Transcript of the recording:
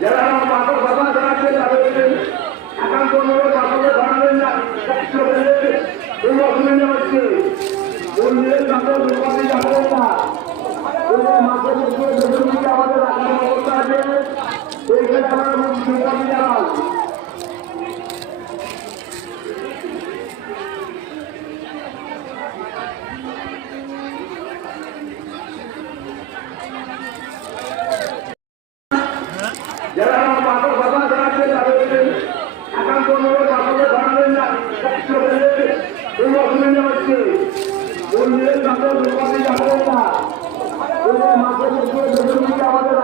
যারা পাথর বাবা দাঁড়াচ্ছে তাদেরকে একান্ত অনুরোধ পাথরে ধরাবেন না, এই অসুবিধা হচ্ছে মন্দিরের সাথে দুর্গাটি যাবেন না। মাঠের দিকে আমাদের রাখার ব্যবস্থা আছে, সেইখানে আমরা দুর্গাটি জানান। যারা পাথর বাবা দাঁড়াচ্ছে তাদেরকে একান্ত অনুরোধ পাথরে ধরাবেন না, এই অসুবিধা হচ্ছে মন্দিরের সাথে দুর্গাটি যাবেন না। মাঠের দিকে আমাদের